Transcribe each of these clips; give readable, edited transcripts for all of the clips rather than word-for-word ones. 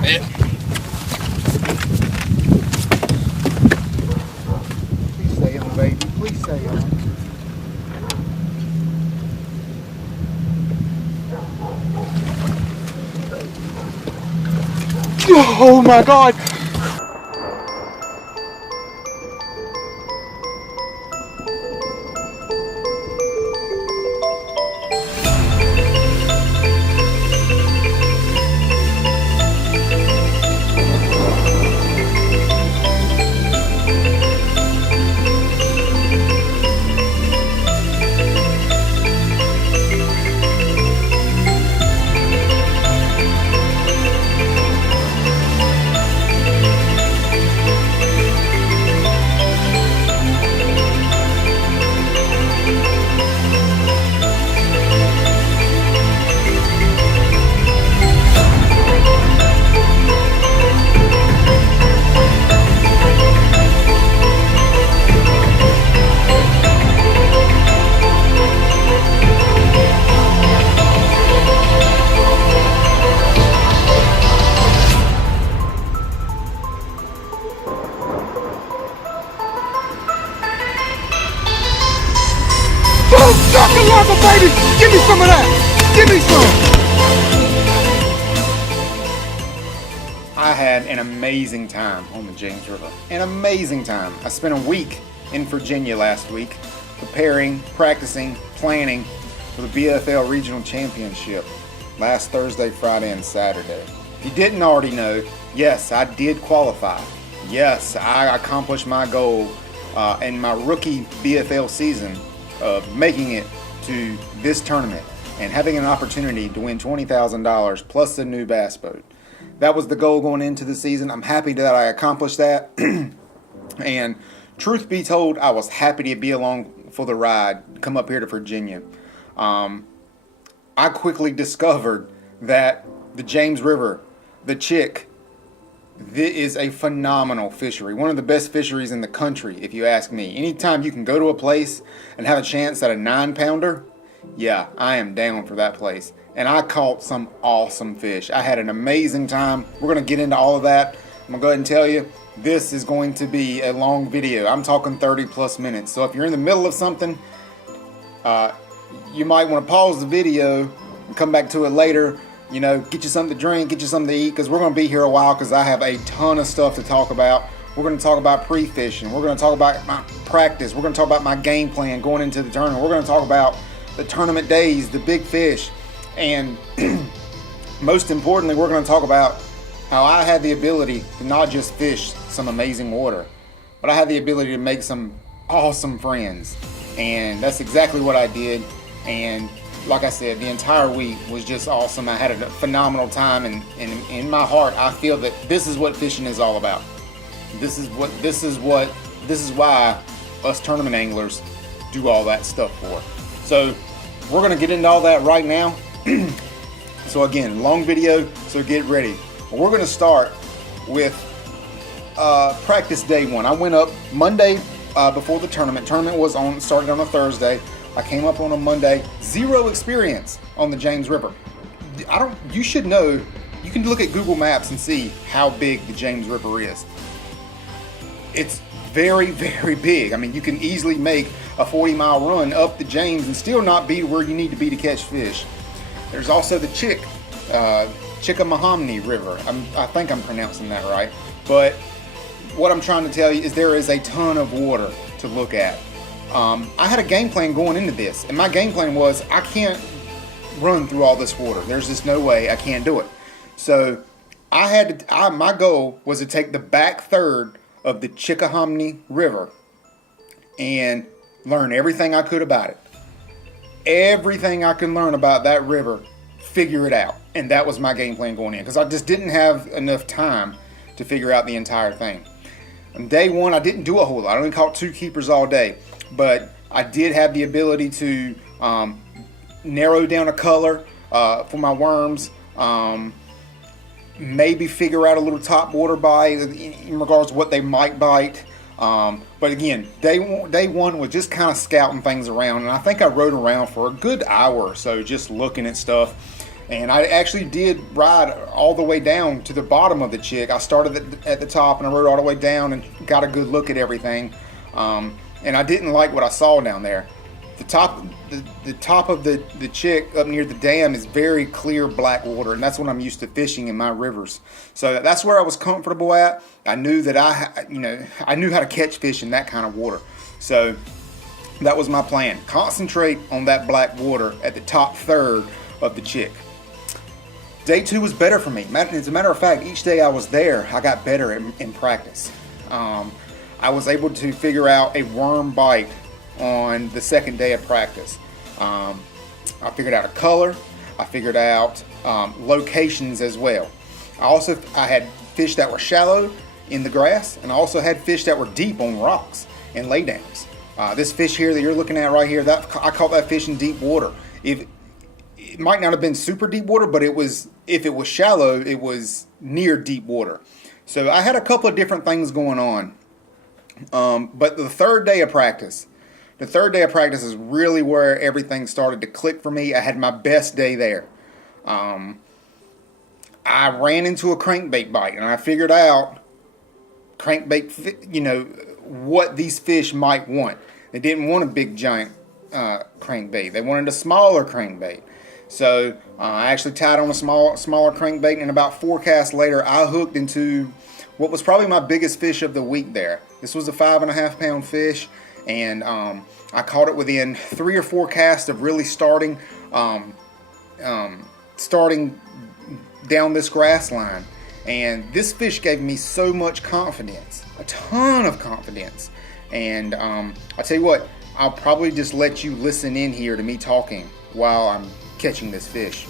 Please stay on, baby. Please stay on. Oh my God! Chocolate, baby! Give me some of that! Give me some! I had an amazing time on the James River. An amazing time. I spent a week in Virginia last week preparing, practicing, planning for the BFL Regional Championship last Thursday, Friday, and Saturday. If you didn't already know, yes, I did qualify. Yes, I accomplished my goal in my rookie BFL season of making it to this tournament and having an opportunity to win $20,000 plus a new bass boat. That was the goal going into the season. I'm happy that I accomplished that. And truth be told, I was happy to be along for the ride, come up here to Virginia. I quickly discovered that the James River, the Chick, this is a phenomenal fishery. One of the best fisheries in the country, if you ask me. Anytime you can go to a place and have a chance at a 9-pounder, yeah, I am down for that place. And I caught some awesome fish. I had an amazing time. We're going to get into all of that. I'm going to go ahead and tell you, this is going to be a long video. I'm talking 30 plus minutes. So if you're in the middle of something, you might want to pause the video and come back to it later. You know, get you something to drink, get you something to eat, because we're going to be here a while because I have a ton of stuff to talk about. We're going to talk about pre-fishing. We're going to talk about my practice. We're going to talk about my game plan going into the tournament. We're going to talk about the tournament days, the big fish, and most importantly, we're going to talk about how I had the ability to not just fish some amazing water, but I had the ability to make some awesome friends. And that's exactly what I did. And like I said, the entire week was just awesome. I had a phenomenal time, and in my heart, I feel that this is what fishing is all about. This is why us tournament anglers do all that stuff for. So we're gonna get into all that right now. So again, long video, so get ready. We're gonna start with practice day one. I went up Monday before the tournament. Tournament was started on a Thursday. I came up on a Monday, zero experience on the James River. You should know, you can look at Google Maps and see how big the James River is. It's very, very big. I mean, you can easily make a 40-mile run up the James and still not be where you need to be to catch fish. There's also the Chickahominy River. I think I'm pronouncing that right. But what I'm trying to tell you is there is a ton of water to look at. I had a game plan going into this, and my game plan was I can't run through all this water. There's just no way I can't do it. So my goal was to take the back third of the Chickahominy River and learn everything I could about it. Everything I can learn about that river, figure it out. And that was my game plan going in, because I just didn't have enough time to figure out the entire thing. On day one, I didn't do a whole lot. I only caught 2 keepers all day. But I did have the ability to narrow down a color for my worms, maybe figure out a little top water bite in regards to what they might bite. But again, day one was just kind of scouting things around, and I think I rode around for a good hour or so just looking at stuff. And I actually did ride all the way down to the bottom of the chick. I started at the top and I rode all the way down and got a good look at everything. And I didn't like what I saw down there. The top of the chick up near the dam is very clear black water, and that's what I'm used to fishing in my rivers. So that's where I was comfortable at. I knew that I knew how to catch fish in that kind of water. So that was my plan. Concentrate on that black water at the top third of the chick. Day 2 was better for me. As a matter of fact, each day I was there, I got better in practice. I was able to figure out a worm bite on the second day of practice. I figured out a color. I figured out locations as well. I had fish that were shallow in the grass, and I also had fish that were deep on rocks and laydowns. This fish here that you're looking at right here, I caught that fish in deep water. It might not have been super deep water, but if it was shallow, it was near deep water. So I had a couple of different things going on. But the third day of practice is really where everything started to click for me. I had my best day there. I ran into a crankbait bite, and I figured out what these fish might want. They didn't want a big giant crankbait. They wanted a smaller crankbait. So I actually tied on a smaller crankbait, and about 4 casts later, I hooked into what was probably my biggest fish of the week there. This was a 5.5 pound fish, and I caught it within 3 or 4 casts of really starting down this grass line. And this fish gave me so much confidence, a ton of confidence. And I'll tell you what, I'll probably just let you listen in here to me talking while I'm catching this fish.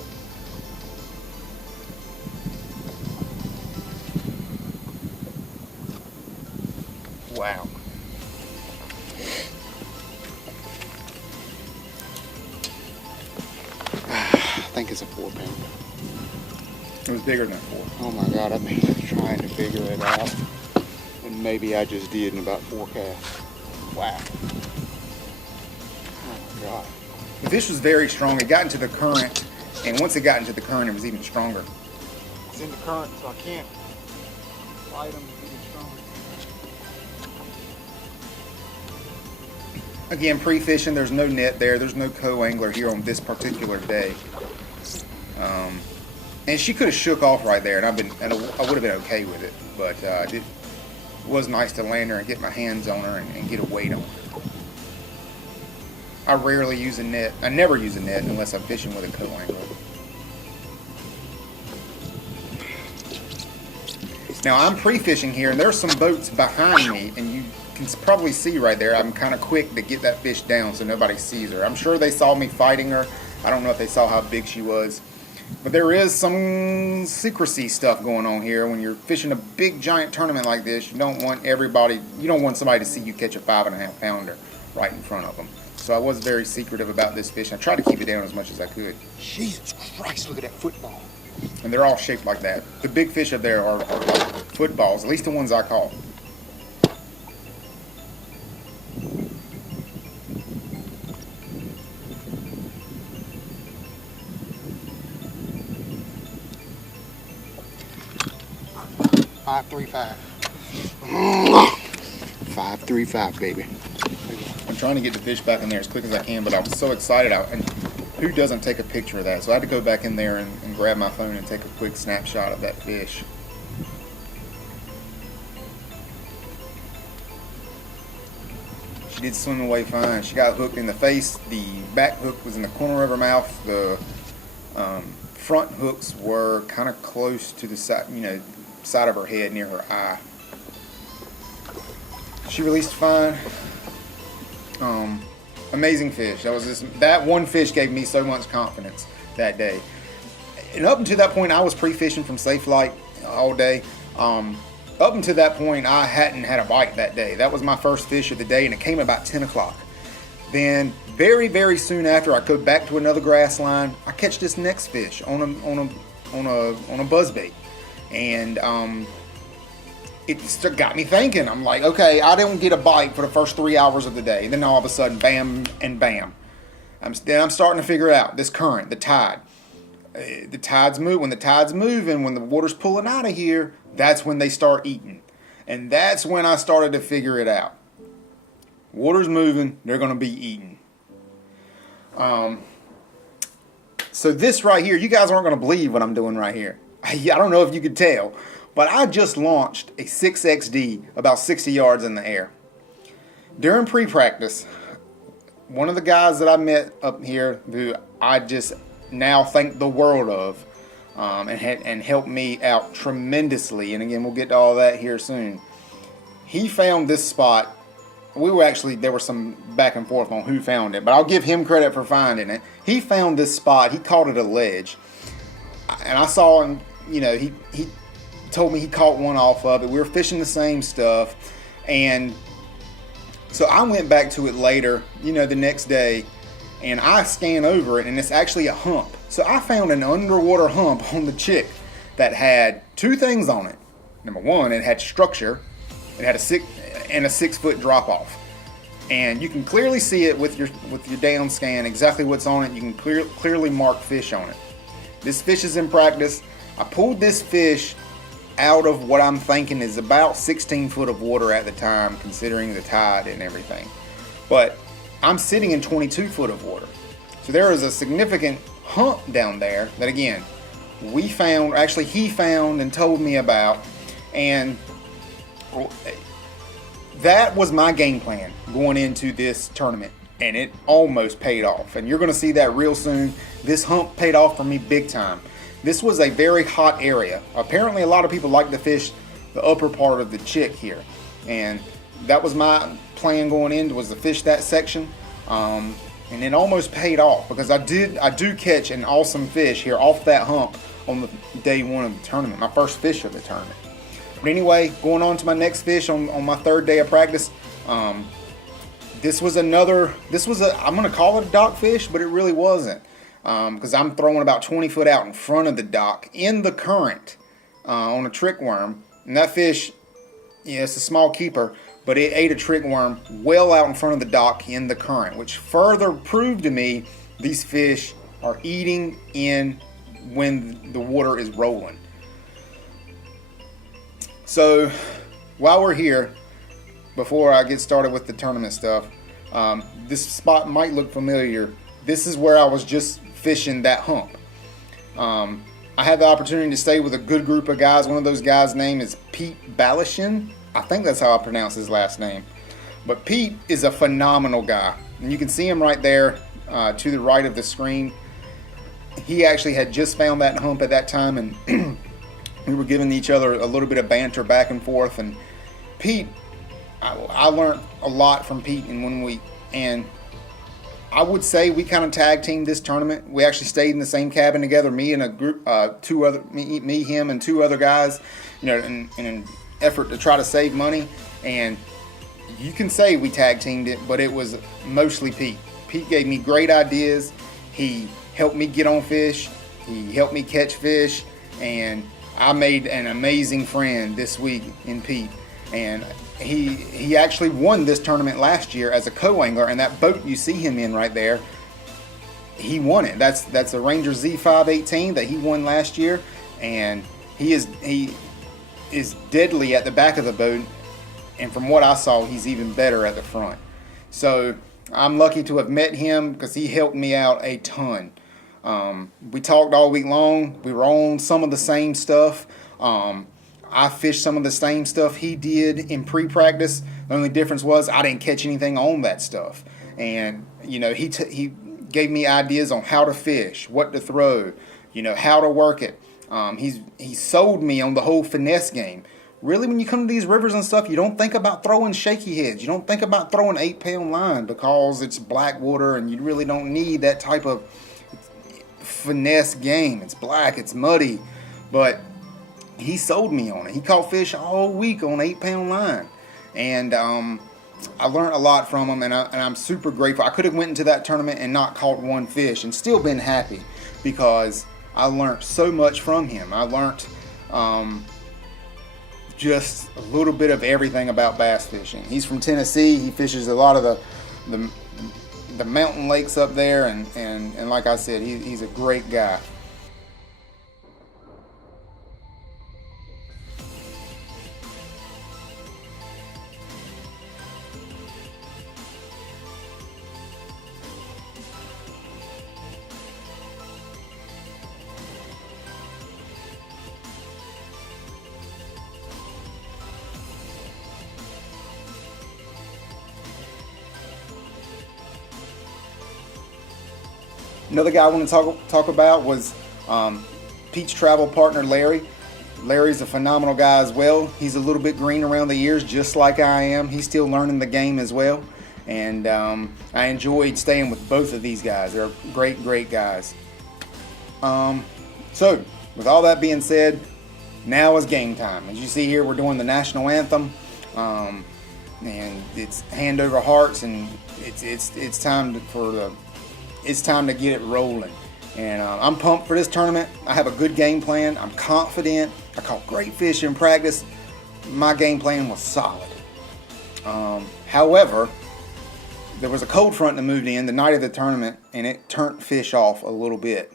Wow. I think it's a 4 pounder. It was bigger than a 4. Oh my God, I've been trying to figure it out. And maybe I just did in about 4 casts. Wow. Oh my God. The fish was very strong. It got into the current, and once it got into the current, it was even stronger. It's in the current, so I can't fight them even stronger. Again, pre-fishing, there's no net there. There's no co-angler here on this particular day. And she could have shook off right there, and I would have been okay with it. But it was nice to land her and get my hands on her and get a weight on her. I rarely use a net. I never use a net unless I'm fishing with a co-angler. Now I'm pre-fishing here, and there's some boats behind me, and you can probably see right there, I'm kind of quick to get that fish down so nobody sees her. I'm sure they saw me fighting her. I don't know if they saw how big she was. But there is some secrecy stuff going on here. When you're fishing a big giant tournament like this, you don't want somebody to see you catch a 5.5 pounder right in front of them. So I was very secretive about this fish. I tried to keep it down as much as I could. Jesus Christ, look at that football. And they're all shaped like that. The big fish up there are like footballs, at least the ones I caught. $5.35. $5.35, baby. I'm trying to get the fish back in there as quick as I can, but I was so excited. And who doesn't take a picture of that? So I had to go back in there and grab my phone and take a quick snapshot of that fish. She did swim away fine. She got hooked in the face. The back hook was in the corner of her mouth. The front hooks were kind of close to the side of her head near her eye. She released fine. Amazing fish. That one fish gave me so much confidence that day. And up until that point, I was pre-fishing from Safe Light all day. Up until that point, I hadn't had a bite that day. That was my first fish of the day, and it came about 10 o'clock. Then very, very soon after, I go back to another grass line. I catch this next fish on a buzzbait, and it got me thinking. I'm like, okay, I didn't get a bite for the first 3 hours of the day. And then all of a sudden, bam and bam. I'm starting to figure out this current, the tide. The tides move. When the tide's moving, when the water's pulling out of here, that's when they start eating. And that's when I started to figure it out. Water's moving, they're going to be eating. So this right here, you guys aren't going to believe what I'm doing right here. I don't know if you could tell, but I just launched a 6XD about 60 yards in the air. During pre-practice, one of the guys that I met up here who I just now think the world of, and helped me out tremendously, and again, we'll get to all that here soon. He found this spot. There was some back and forth on who found it, but I'll give him credit for finding it. He found this spot. He called it a ledge. And I saw him, he told me he caught one off of it. We were fishing the same stuff. And so I went back to it later, the next day, and I scanned over it, and it's actually a hump. So I found an underwater hump on the chick that had two things on it. Number one, it had structure. It had a 6 foot drop off, and you can clearly see it with your down scan exactly what's on it. You can clearly mark fish on it. This fish is in practice. I pulled this fish out of what I'm thinking is about 16 foot of water at the time, considering the tide and everything. But I'm sitting in 22 foot of water, so there is a significant hump down there that again he found and told me about, and that was my game plan going into this tournament, and it almost paid off. And you're going to see that real soon. This hump paid off for me big time. This was a very hot area. Apparently, a lot of people like to fish the upper part of the chick here, and that was my plan going in, was to fish that section. And it almost paid off because I do catch an awesome fish here off that hump on the day one of the tournament, my first fish of the tournament. But anyway, going on to my next fish on my third day of practice. This was I'm going to call it a dock fish, but it really wasn't. Because I'm throwing about 20 foot out in front of the dock in the current on a trick worm. And that fish, it's a small keeper, but it ate a trick worm well out in front of the dock in the current, which further proved to me these fish are eating in when the water is rolling. So while we're here, before I get started with the tournament stuff, this spot might look familiar. This is where I was just fishing that hump. I had the opportunity to stay with a good group of guys. One of those guys' name is Pete Balishin. I think that's how I pronounce his last name. But Pete is a phenomenal guy. And you can see him right there to the right of the screen. He actually had just found that hump at that time, and we were giving each other a little bit of banter back and forth. And Pete, I learned a lot from Pete and I would say we kind of tag teamed this tournament. We actually stayed in the same cabin together, me and a group, him and two other guys, in an effort to try to save money. And you can say we tag teamed it, but it was mostly Pete. Pete gave me great ideas. He helped me get on fish. He helped me catch fish, and I made an amazing friend this week in Pete. And he actually won this tournament last year as a co-angler, and that boat you see him in right there, he won it. That's a Ranger Z518 that he won last year, and he is deadly at the back of the boat, and from what I saw, he's even better at the front. So I'm lucky to have met him because he helped me out a ton. We talked all week long. We were on some of the same stuff. I fished some of the same stuff he did in pre-practice. The only difference was I didn't catch anything on that stuff. And, he gave me ideas on how to fish, what to throw, how to work it. He sold me on the whole finesse game. Really, when you come to these rivers and stuff, you don't think about throwing shaky heads. You don't think about throwing 8-pound line because it's black water and you really don't need that type of finesse game. It's black, it's muddy, but he sold me on it. He caught fish all week on 8-pound line, and I learned a lot from him, and I'm super grateful. I could have went into that tournament and not caught one fish and still been happy because I learned so much from him. I learned just a little bit of everything about bass fishing. He's from Tennessee. He fishes a lot of the mountain lakes up there, and like I said, he's a great guy. Another guy I want to talk about was Pete's travel partner, Larry. Larry's a phenomenal guy as well. He's a little bit green around the ears, just like I am. He's still learning the game as well. And I enjoyed staying with both of these guys. They're great, great guys. So, with all that being said, now is game time. As you see here, we're doing the national anthem. And it's hand over hearts, and it's time to get it rolling. And I'm pumped for this tournament. I have a good game plan. I'm confident. I caught great fish in practice. My game plan was solid. However, there was a cold front that moved in the night of the tournament, and it turned fish off a little bit.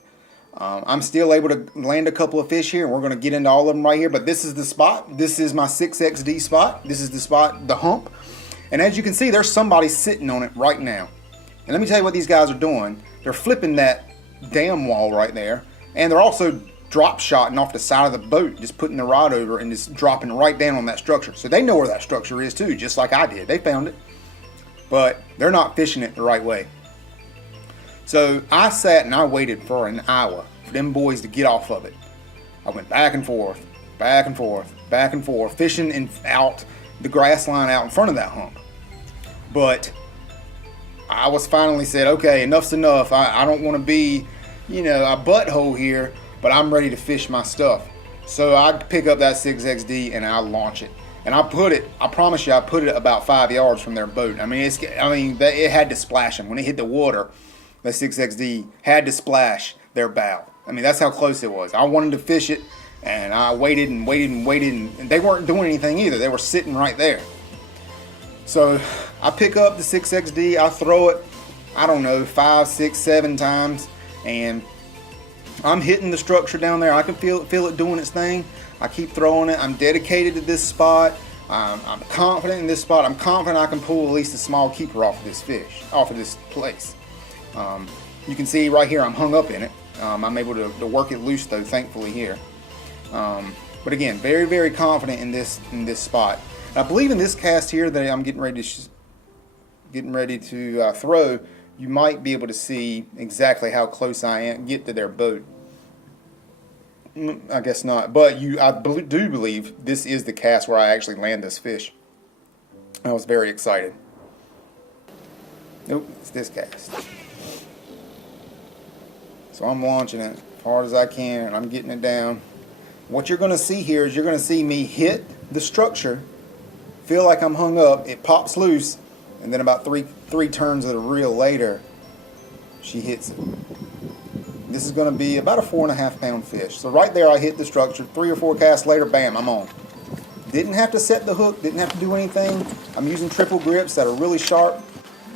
I'm still able to land a couple of fish here, and we're going to get into all of them right here. But this is the spot. This is my 6XD spot. This is the spot, the hump. And as you can see, there's somebody sitting on it right now. And let me tell you what these guys are doing. They're flipping that dam wall right there, and they're also drop shotting off the side of the boat, just putting the rod over and just dropping right down on that structure. So they know where that structure is too, just like I did. They found it, but they're not fishing it the right way. So I sat and I waited for an hour for them boys to get off of it. I went back and forth, back and forth, back and forth, fishing and out the grass line out in front of that hump. But I was finally said, okay, enough's enough. I don't want to be, a butthole here, but I'm ready to fish my stuff. So I pick up that 6XD and I launch it. And I promise you, I put it about 5 yards from their boat. It had to splash them. When it hit the water, the 6XD had to splash their bow. That's how close it was. I wanted to fish it, and I waited and waited and waited, and they weren't doing anything either. They were sitting right there. So I pick up the 6XD, I throw it, 5, 6, 7 times, and I'm hitting the structure down there. I can feel it doing its thing. I keep throwing it. I'm dedicated to this spot. I'm confident in this spot. I'm confident I can pull at least a small keeper off of this fish, off of this place. You can see right here I'm hung up in it. I'm able to work it loose though, thankfully here. But again, very, very confident in this spot. And I believe in this cast here that I'm getting ready to throw, you might be able to see exactly how close I get to their boat. I guess not, but I do believe this is the cast where I actually land this fish. I was very excited. Nope, it's this cast. So I'm launching it as hard as I can, and I'm getting it down. What you're going to see here is you're going to see me hit the structure, feel like I'm hung up, it pops loose, and then about three turns of the reel later, she hits it. This is going to be about a 4.5 pound fish. So right there I hit the structure. 3 or 4 casts later, bam, I'm on. Didn't have to set the hook, didn't have to do anything. I'm using triple grips that are really sharp.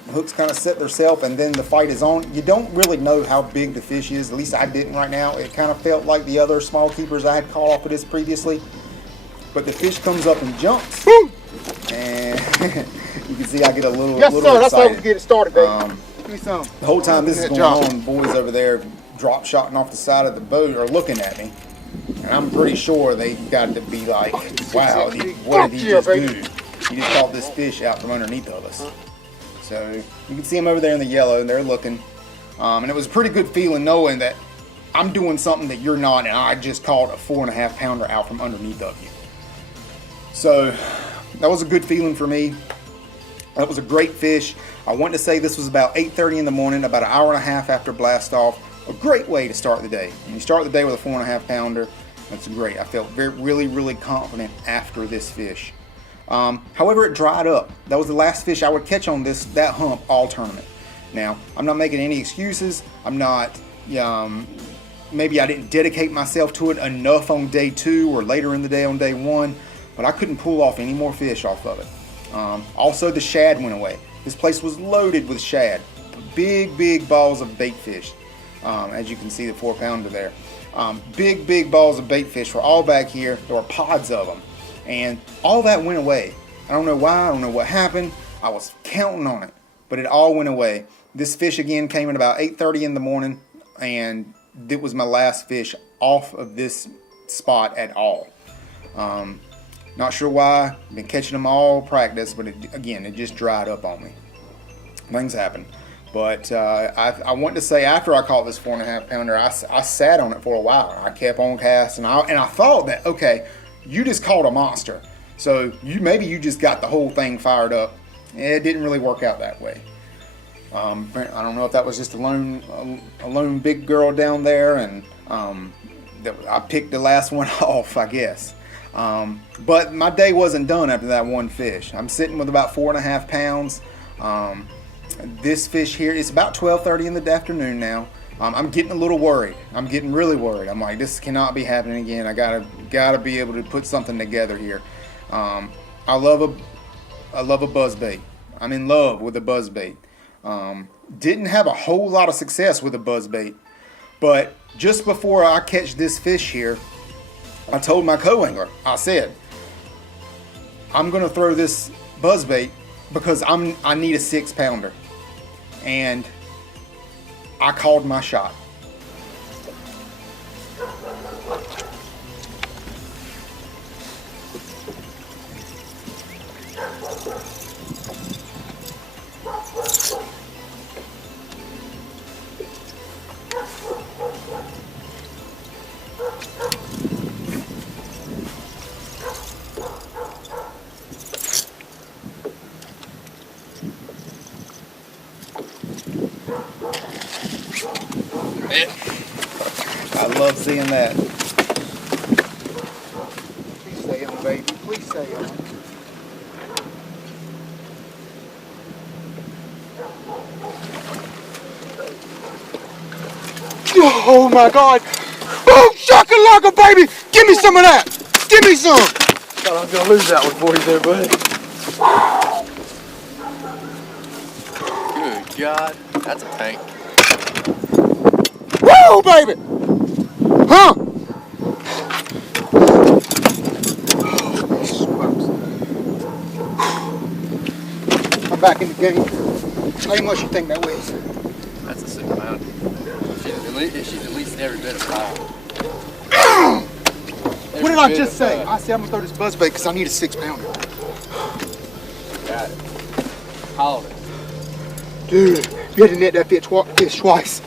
The hooks kind of set themselves, and then the fight is on. You don't really know how big the fish is. At least I didn't right now. It kind of felt like the other small keepers I had caught off of this previously. But the fish comes up and jumps. Woo! And you can see I get a little excited. That's how we get it started, baby. Give me some. The whole time this is going on, boys over there drop shotting off the side of the boat are looking at me. And I'm pretty sure they got to be like, wow, what did he just do? He just caught this fish out from underneath of us. So you can see them over there in the yellow, and they're looking. And it was a pretty good feeling knowing that I'm doing something that you're not, and I just caught a 4.5 pounder out from underneath of you. So that was a good feeling for me. That was a great fish. I want to say this was about 8:30 in the morning, about an hour and a half after blast off. A great way to start the day. When you start the day with a 4.5 pounder, that's great. I felt really, really confident after this fish. However, it dried up. That was the last fish I would catch on that hump all tournament. Now, I'm not making any excuses. I'm not, maybe I didn't dedicate myself to it enough on day 2 or later in the day on day 1, but I couldn't pull off any more fish off of it. Also, the shad went away. This place was loaded with shad. Big balls of bait fish. As you can see, the 4 pounder there. Big balls of bait fish were all back here. There were pods of them. And all that went away. I don't know why, I don't know what happened. I was counting on it, but it all went away. This fish again came in about 8:30 in the morning, and it was my last fish off of this spot at all. Not sure why. Been catching them all practice, but it just dried up on me. Things happen. But I want to say after I caught this 4.5 pounder, I sat on it for a while. I kept on casting, and I thought that, okay, you just caught a monster, so maybe you just got the whole thing fired up. It didn't really work out that way. I don't know if that was just a lone big girl down there, and I picked the last one off, I guess. But my day wasn't done after that one fish. I'm sitting with about 4.5 pounds. This fish here, it's about 12:30 in the afternoon now. I'm getting a little worried. I'm getting really worried. I'm like, this cannot be happening again. I gotta be able to put something together here. I love a buzzbait. I'm in love with a buzzbait. Didn't have a whole lot of success with a buzzbait, but just before I catch this fish here, I told my co-angler, I said, I'm gonna throw this buzzbait because I need a 6-pounder, and I called my shot. I love seeing that. Please stay on, baby. Please stay on. Oh my God! Boom shakalaka, baby! Give me some of that! Give me some! Thought I was gonna lose that one for you there, buddy. Good God, that's a tank. Woo, baby! Huh? I'm back in the game. How much you think that weighs? That's a 6-pounder. She's at least every bit of power. What did I just say? I said I'm gonna throw this buzzbait because I need a 6-pounder. Got it. Called it. Dude, you had to net that fish twice.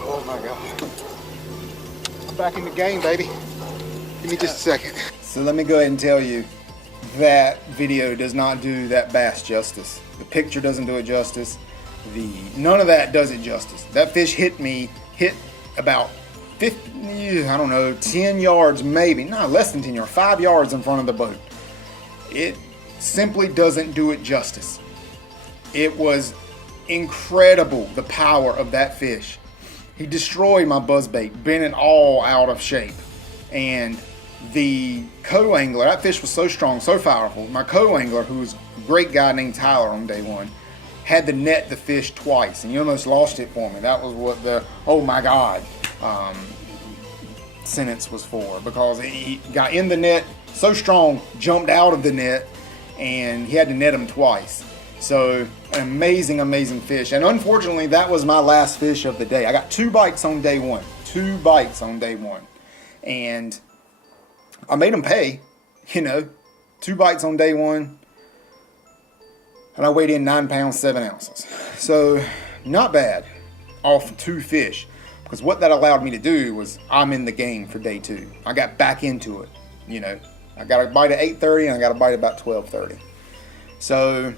Oh my God. I'm back in the game, baby. Give me just a second. So let me go ahead and tell you, that video does not do that bass justice. The picture doesn't do it justice. None of that does it justice. That fish hit about 50, I don't know, 10 yards maybe, not less than 10 yards, 5 yards in front of the boat. It simply doesn't do it justice. It was incredible, the power of that fish. He destroyed my buzzbait, bent it all out of shape. And the co-angler, that fish was so strong, so powerful. My co-angler, who was a great guy named Tyler on day one, had to net the fish twice, and he almost lost it for me. That was what the oh my God sentence was for, because he got in the net so strong, jumped out of the net, and he had to net him twice. So an amazing, amazing fish. And unfortunately, that was my last fish of the day. I got 2 bites on day one. 2 bites on day one. And I made him pay, 2 bites on day one. And I weighed in 9 pounds, 7 ounces. So not bad off 2 fish. Because what that allowed me to do was I'm in the game for day 2. I got back into it, I got a bite at 8:30 and I got a bite at about 12:30. So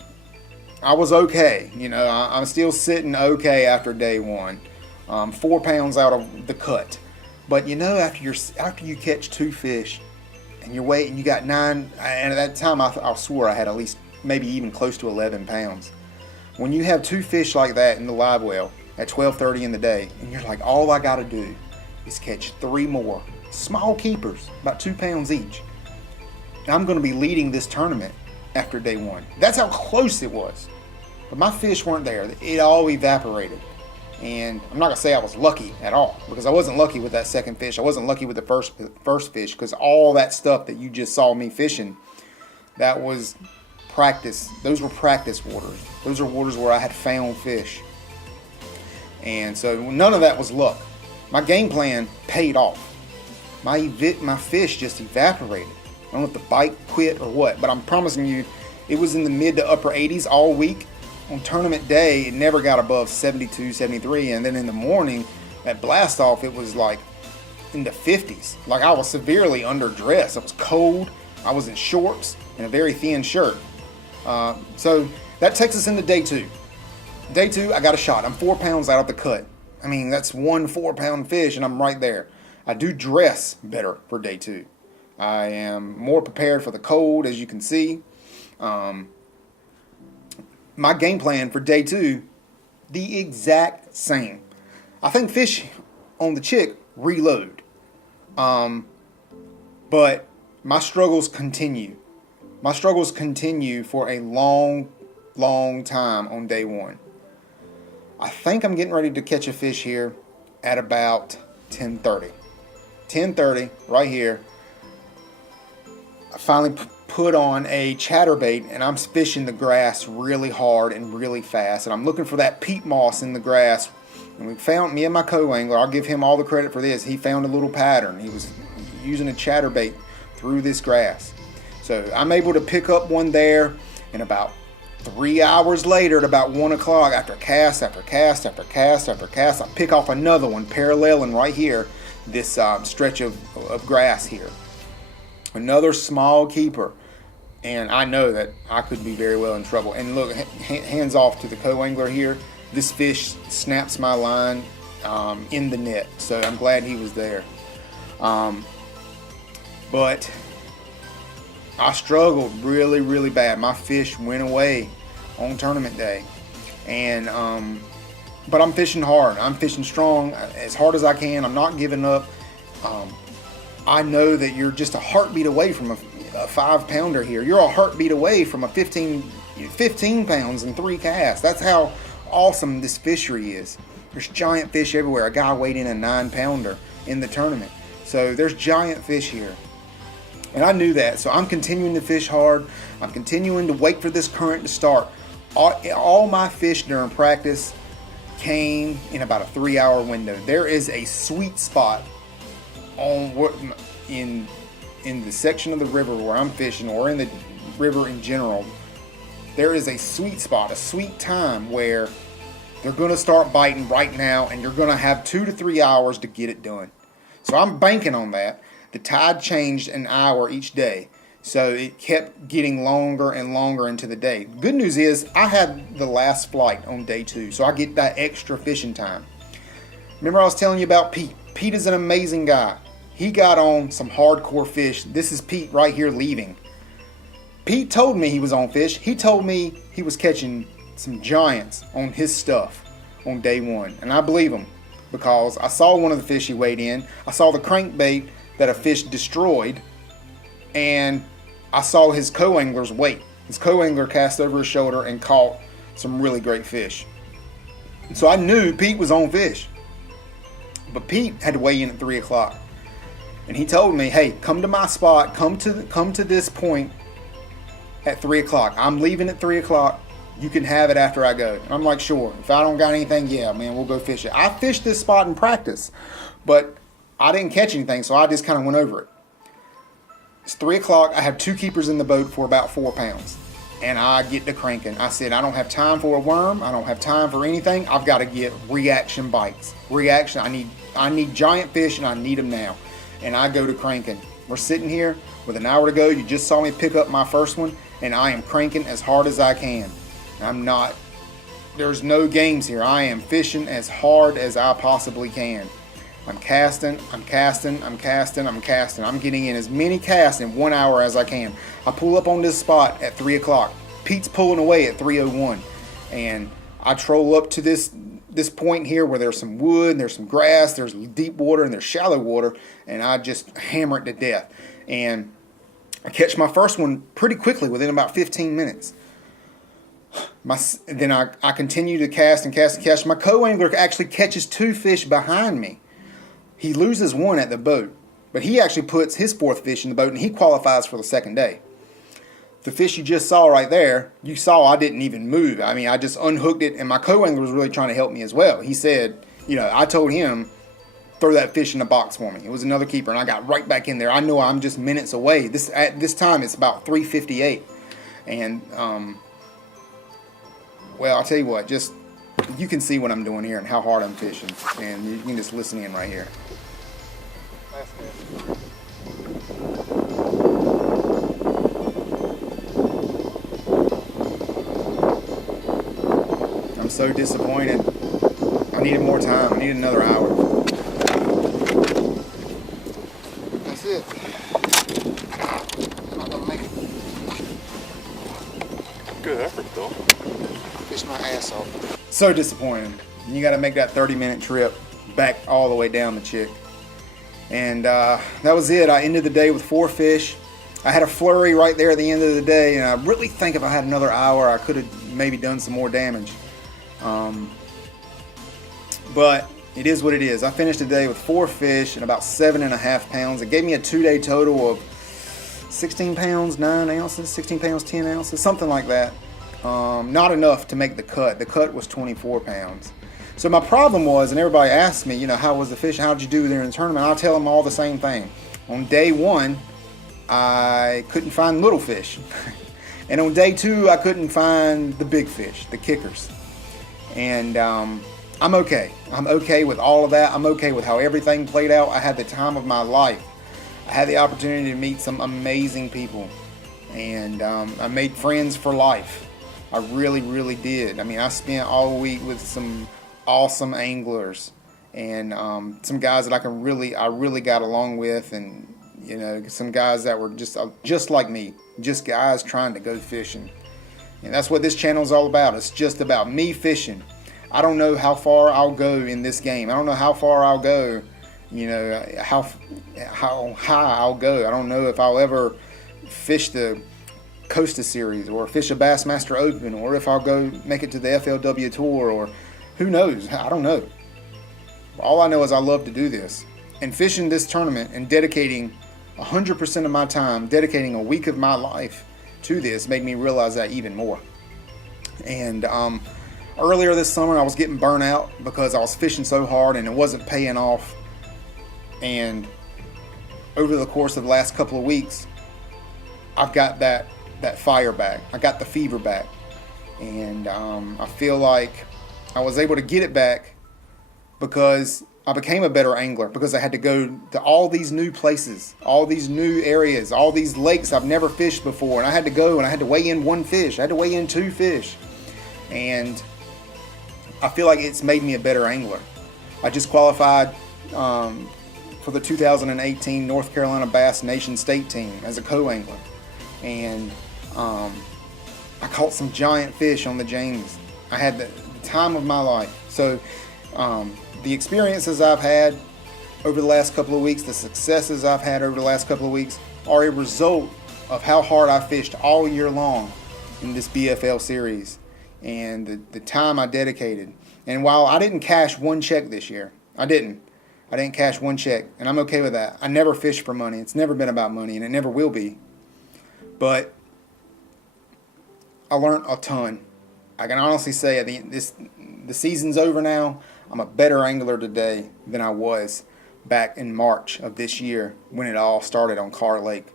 I was okay. I'm still sitting okay after day 1. 4 pounds out of the cut. But after you catch 2 fish and you're waiting, you got 9, and at that time I swore I had at least maybe even close to 11 pounds. When you have 2 fish like that in the live well at 12:30 in the day, and you're like, all I gotta do is catch 3 more small keepers, about 2 pounds each, and I'm gonna be leading this tournament after day 1. That's how close it was. But my fish weren't there. It all evaporated. And I'm not gonna say I was lucky at all, because I wasn't lucky with that second fish. I wasn't lucky with the first fish, because all that stuff that you just saw me fishing, that was practice. Those were practice waters. Those are waters where I had found fish. And so none of that was luck. My game plan paid off. My fish just evaporated. I don't know if the bike quit or what, but I'm promising you, it was in the mid to upper 80s all week. On tournament day, it never got above 72, 73, and then in the morning at blast off, it was like in the 50s. Like I was severely underdressed. It was cold. I was in shorts and a very thin shirt. So that takes us into day 2. Day 2, I got a shot. I'm 4 pounds out of the cut. I mean, that's 1 4-pound fish, and I'm right there. I do dress better for day 2. I am more prepared for the cold, as you can see. My game plan for day 2, the exact same. I think fish on the chick reload. But my struggles continue. My struggles continue for a long, long time on day 1. I think I'm getting ready to catch a fish here at about 10:30. 10:30, right here. I finally put on a chatterbait, and I'm fishing the grass really hard and really fast, and I'm looking for that peat moss in the grass. And we found, me and my co-angler, I'll give him all the credit for this, he found a little pattern. He was using a chatterbait through this grass. So I'm able to pick up one there, and about 3 hours later, at about 1 o'clock, after cast after cast after cast after cast, I pick off another one paralleling right here, this stretch of grass here. Another small keeper, and I know that I could be very well in trouble. And look, hands off to the co-angler here. This fish snaps my line in the net, so I'm glad he was there. But I struggled really, really bad. My fish went away on tournament day, and but I'm fishing hard. I'm fishing strong, as hard as I can. I'm not giving up. I know that you're just a heartbeat away from a 5-pounder here. You're a heartbeat away from a 15 pounds and 3 casts. That's how awesome this fishery is. There's giant fish everywhere. A guy weighed in a 9-pounder in the tournament. So there's giant fish here. And I knew that. So I'm continuing to fish hard. I'm continuing to wait for this current to start. All my fish during practice came in about a 3-hour window. There is a sweet spot in the section of the river where I'm fishing, or in the river in general. There is a sweet spot, a sweet time where they're going to start biting right now, and you're going to have 2 to 3 hours to get it done. So I'm banking on that. The tide changed an hour each day, so it kept getting longer and longer into the day. Good news is I had the last flight on day 2, so I get that extra fishing time. Remember I was telling you about Pete. Pete is an amazing guy. He got on some hardcore fish. This is Pete right here leaving. Pete told me he was on fish. He told me he was catching some giants on his stuff on day 1. And I believe him, because I saw one of the fish he weighed in. I saw the crankbait that a fish destroyed. And I saw his co-angler's weight. His co-angler cast over his shoulder and caught some really great fish. And so I knew Pete was on fish. But Pete had to weigh in at 3 o'clock. And he told me, hey, come to my spot, come to this point at 3 o'clock. I'm leaving at 3 o'clock. You can have it after I go. And I'm like, sure. If I don't got anything, yeah, man, we'll go fish it. I fished this spot in practice, but I didn't catch anything, so I just kind of went over it. It's 3 o'clock. I have 2 keepers in the boat for about 4 pounds. And I get to cranking. I said, I don't have time for a worm. I don't have time for anything. I've got to get reaction bites. Reaction. I need giant fish, and I need them now. And I go to cranking. We're sitting here with an hour to go. You just saw me pick up my first one, and I am cranking as hard as I can. There's no games here. I am fishing as hard as I possibly can. I'm casting. I'm getting in as many casts in 1 hour as I can. I pull up on this spot at 3 o'clock. Pete's pulling away at 3:01. And I troll up to this point here where there's some wood, there's some grass, there's deep water, and there's shallow water. And I just hammer it to death. And I catch my first one pretty quickly within about 15 minutes. Then I continue to cast and cast and cast. My co-angler actually catches 2 fish behind me. He loses one at the boat, but he actually puts his 4th fish in the boat, and he qualifies for the second day. The fish you just saw right there, you saw I didn't even move. I mean, I just unhooked it, and my co-angler was really trying to help me as well. He said, I told him, throw that fish in the box for me. It was another keeper, and I got right back in there. I know I'm just minutes away. At this time, it's about 3:58, and well, I'll tell you what, just you can see what I'm doing here and how hard I'm fishing, and you can just listen in right here. I'm so disappointed. I needed more time. I needed another hour. That's it. Not gonna make it. Good effort, though. Fish my ass off. So disappointing. You got to make that 30-minute trip back all the way down the Chick. And that was it. I ended the day with 4 fish. I had a flurry right there at the end of the day, and I really think if I had another hour, I could have maybe done some more damage. But it is what it is. I finished the day with 4 fish and about 7.5 pounds. It gave me a 2-day total of 16 pounds, 9 ounces, 16 pounds, 10 ounces, something like that. Not enough to make the cut. The cut was 24 pounds. So my problem was, and everybody asked me, you know, how was the fish? How did you do there in the tournament? I'll tell them all the same thing. On day 1, I couldn't find little fish. And on day 2, I couldn't find the big fish, the kickers. And I'm okay. I'm okay with all of that. I'm okay with how everything played out. I had the time of my life. I had the opportunity to meet some amazing people. And I made friends for life. I really, really did. I mean, I spent all week with some awesome anglers and some guys that I really got along with, and you know, some guys that were just like me, just guys trying to go fishing. And that's what this channel is all about. It's just about me fishing. I don't know how far I'll go in this game. I don't know how far I'll go, you know, how high I'll go. I don't know if I'll ever fish the Costa Series or fish a Bassmaster Open, or if I'll go make it to the FLW Tour, or who knows. I don't know. All I know is I love to do this. And fishing this tournament and dedicating 100% of my time, dedicating a week of my life to this, made me realize that even more. And earlier this summer, I was getting burnt out because I was fishing so hard and it wasn't paying off. And over the course of the last couple of weeks, I've got that fire back. I got the fever back. And I feel like I was able to get it back because I became a better angler, because I had to go to all these new places, all these new areas, all these lakes I've never fished before. And I had to go and I had to weigh in 1 fish. I had to weigh in 2 fish. And I feel like it's made me a better angler. I just qualified for the 2018 North Carolina Bass Nation State Team as a co-angler. And I caught some giant fish on the James. I had the time of my life. So the experiences I've had over the last couple of weeks, the successes I've had over the last couple of weeks, are a result of how hard I fished all year long in this BFL series and the time I dedicated. And while I didn't cash 1 check this year, I didn't cash 1 check, and I'm okay with that. I never fished for money. It's never been about money, and it never will be. But I learned a ton. I can honestly say the season's over now. I'm a better angler today than I was back in March of this year when it all started on Carr Lake.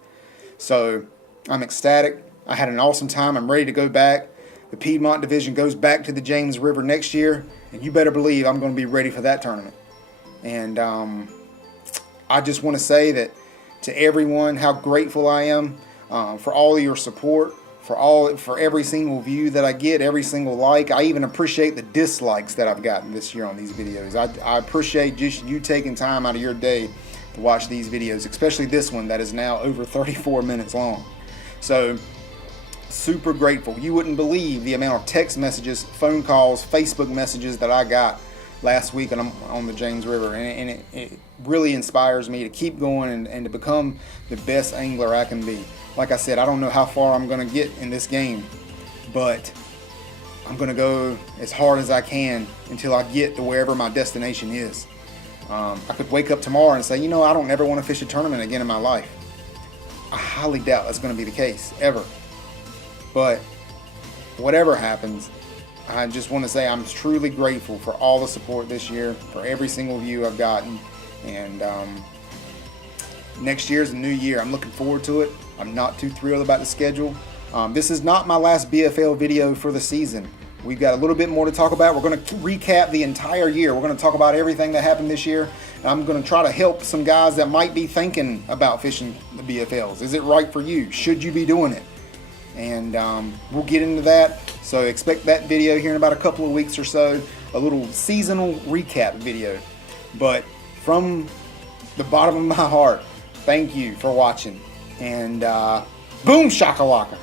So I'm ecstatic. I had an awesome time. I'm ready to go back. The Piedmont division goes back to the James River next year, and you better believe I'm going to be ready for that tournament. And I just want to say that to everyone, how grateful I am for all of your support, for every single view that I get, every single like. I even appreciate the dislikes that I've gotten this year on these videos. I appreciate just you taking time out of your day to watch these videos, especially this one that is now over 34 minutes long. So super grateful. You wouldn't believe the amount of text messages, phone calls, Facebook messages that I got last week on the James River, and it really inspires me to keep going and to become the best angler I can be. Like I said, I don't know how far I'm going to get in this game, but I'm going to go as hard as I can until I get to wherever my destination is. I could wake up tomorrow and say, you know, I don't ever want to fish a tournament again in my life. I highly doubt that's going to be the case, ever. But whatever happens, I just want to say I'm truly grateful for all the support this year, for every single view I've gotten, And next year is a new year. I'm looking forward to it. I'm not too thrilled about the schedule. This is not my last BFL video for the season. We've got a little bit more to talk about. We're going to recap the entire year. We're going to talk about everything that happened this year. And I'm going to try to help some guys that might be thinking about fishing the BFLs. Is it right for you? Should you be doing it? And we'll get into that. So expect that video here in about a couple of weeks or so. A little seasonal recap video. But from the bottom of my heart, thank you for watching. And boom shakalaka.